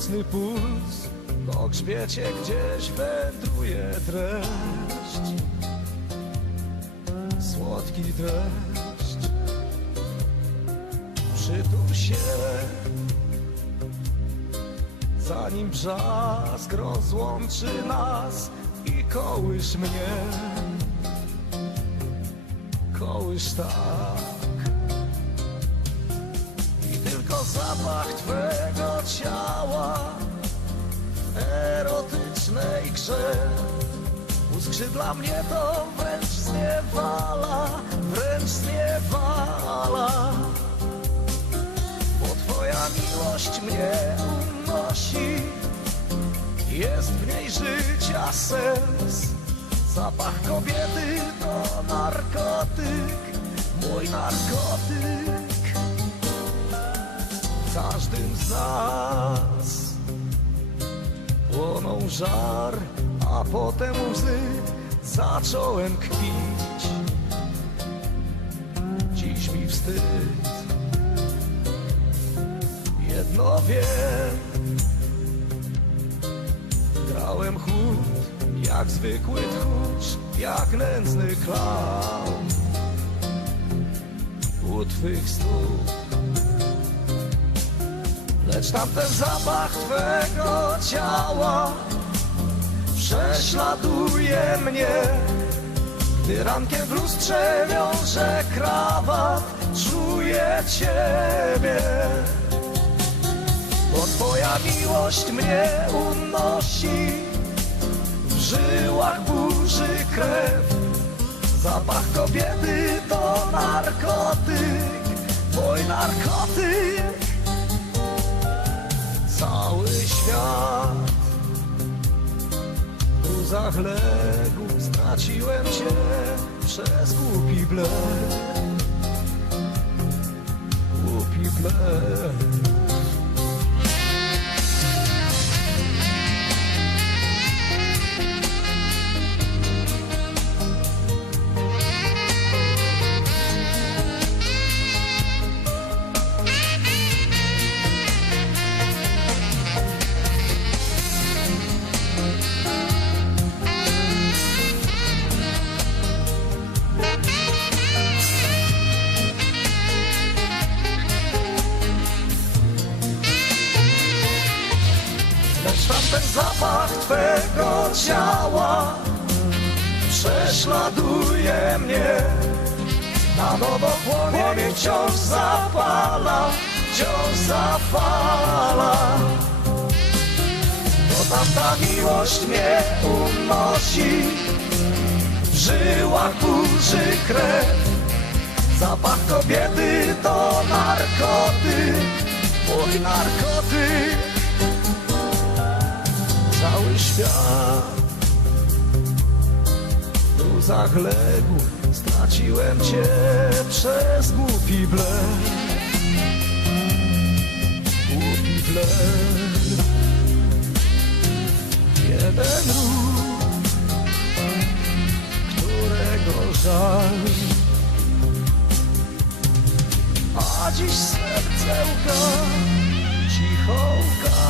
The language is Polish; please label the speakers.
Speaker 1: nocny puls. Po grzbiecie gdzieś wędruje dreszcz Słodki dreszcz Przytul się. Zanim brzask rozłączy nas I kołysz mnie. Kołysz tak. I tylko zapach Twego Grze Uskrzydla mnie to wręcz zniewala Wręcz zniewala. Bo Twoja miłość mnie unosi Jest w niej życia sens. Zapach kobiety to narkotyk Mój narkotyk. Każdym z nas Płonął żar, a potem łzy Zacząłem kpić. Dziś mi wstyd. Jedno wiem. Grałem chód, jak zwykły tchórz Jak nędzny klaun. U twych stóp Lecz tamten zapach Twego ciała Prześladuje mnie. Gdy rankiem w lustrze wiąże krawat Czuję Ciebie. Bo Twoja miłość mnie unosi. W żyłach burzy krew. Zapach kobiety to narkotyk. Mój narkotyk w łzach legł Straciłem Cię przez głupi blef Głupi blef Lecz tamten zapach Twego ciała. Prześladuje mnie. Na nowo płomień wciąż zapala Wciąż zapala. Bo tamta miłość mnie unosi. W żyłach burzy krew Zapach kobiety to narkotyk Mój narkotyk świat w łzach legł, straciłem Cię przez głupi blef, głupi blef. Jeden ruch, którego żal, a dziś serce łka, cicho łka.